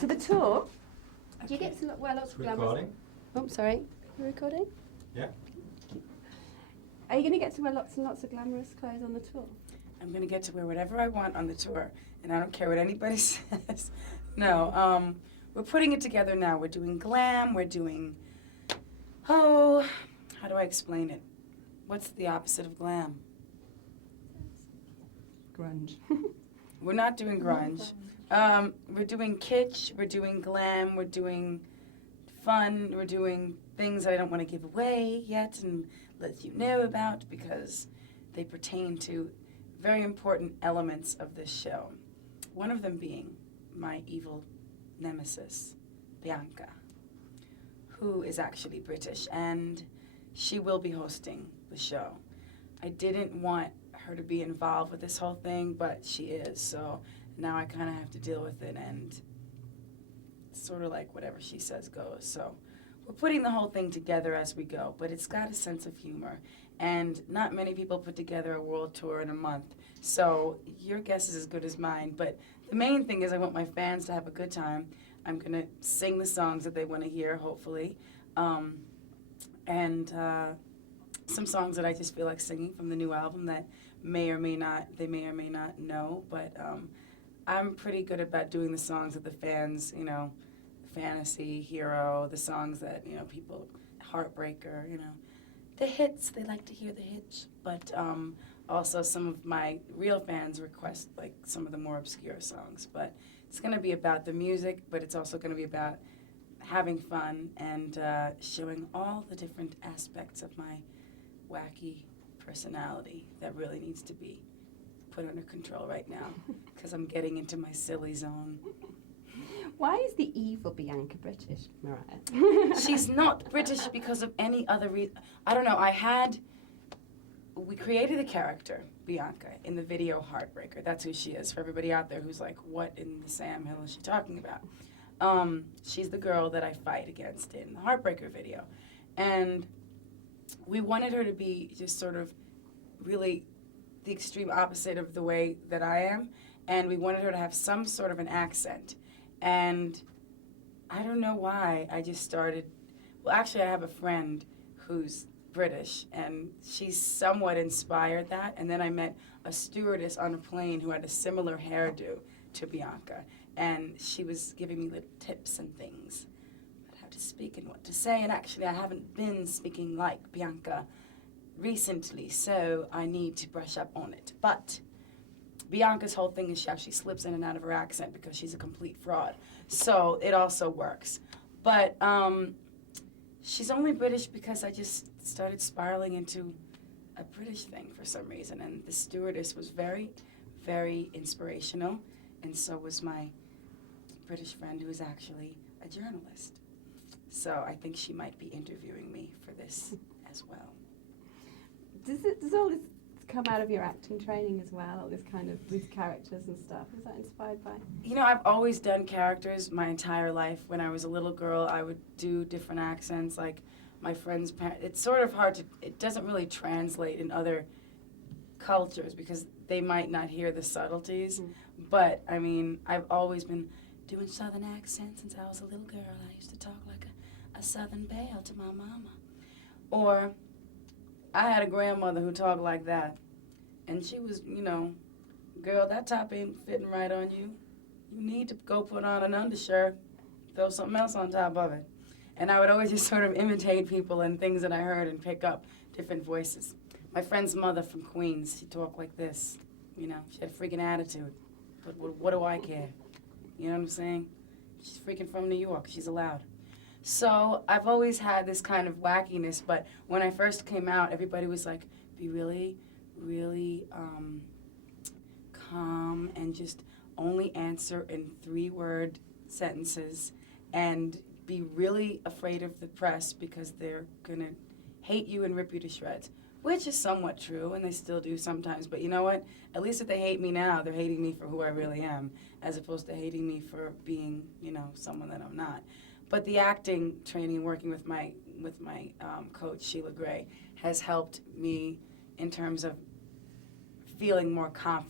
So the tour, do you get to wear lots of glamorous... Recording? Oh, sorry. You're recording? Yeah. Are you going to get to wear lots and lots of glamorous clothes on the tour? I'm going to get to wear whatever I want on the tour, and I don't care what anybody says. No, we're putting it together now. We're doing glam, we're doing, how do I explain it? What's the opposite of glam? Grunge. We're not doing grunge. We're doing kitsch, we're doing glam, we're doing fun, we're doing things that I don't want to give away yet and let you know about because they pertain to very important elements of this show. One of them being my evil nemesis, Bianca, who is actually British, and she will be hosting the show. I didn't want her to be involved with this whole thing, but she is, so now I kind of have to deal with it, and it's sort of like whatever she says goes. So we're putting the whole thing together as we go, but it's got a sense of humor, and not many people put together a world tour in a month, so your guess is as good as mine. But the main thing is I want my fans to have a good time. I'm going to sing the songs that they want to hear, hopefully, and some songs that I just feel like singing from the new album that they may or may not know, but I'm pretty good about doing the songs that the fans, you know, Fantasy, Hero, the songs that, you know, people, Heartbreaker, you know, the hits, they like to hear the hits, but also some of my real fans request like some of the more obscure songs, but it's going to be about the music, but it's also going to be about having fun and showing all the different aspects of my wacky personality that really needs to be put under control right now because I'm getting into my silly zone. Why is the evil Bianca British, Mariah? She's not British because of any other reason. I don't know. We created a character, Bianca, in the video Heartbreaker. That's who she is. For everybody out there who's like, what in the Sam Hill is she talking about? She's the girl that I fight against in the Heartbreaker video. And we wanted her to be just sort of really the extreme opposite of the way that I am. And we wanted her to have some sort of an accent. And I don't know why, I just started, well, actually I have a friend who's British, and she somewhat inspired that. And then I met a stewardess on a plane who had a similar hairdo to Bianca. And she was giving me little tips and things about how to speak and what to say. And actually I haven't been speaking like Bianca recently, so I need to brush up on it. But Bianca's whole thing is she slips in and out of her accent because she's a complete fraud. So it also works. But she's only British because I just started spiraling into a British thing for some reason. And the stewardess was very, very inspirational. And so was my British friend who is actually a journalist. So I think she might be interviewing me for this as well. Does all this come out of your acting training as well, this kind of, these characters and stuff? Is that inspired by? You know, I've always done characters my entire life. When I was a little girl, I would do different accents, like my friend's parents. It's sort of hard to, it doesn't really translate in other cultures because they might not hear the subtleties. But, I mean, I've always been doing Southern accents since I was a little girl. I used to talk like a Southern belle to my mama. Or I had a grandmother who talked like that, and she was, you know, girl, that top ain't fitting right on you. You need to go put on an undershirt, throw something else on top of it. And I would always just sort of imitate people and things that I heard and pick up different voices. My friend's mother from Queens, she talked like this, you know, she had a freaking attitude. But what do I care? You know what I'm saying? She's freaking from New York, she's allowed. So I've always had this kind of wackiness, but when I first came out, everybody was like, be really, really calm and just only answer in 3-word sentences and be really afraid of the press because they're gonna hate you and rip you to shreds, which is somewhat true, and they still do sometimes, but you know what? At least if they hate me now, they're hating me for who I really am, as opposed to hating me for being, you know, someone that I'm not. But the acting training, working with my coach, Sheila Gray, has helped me in terms of feeling more confident.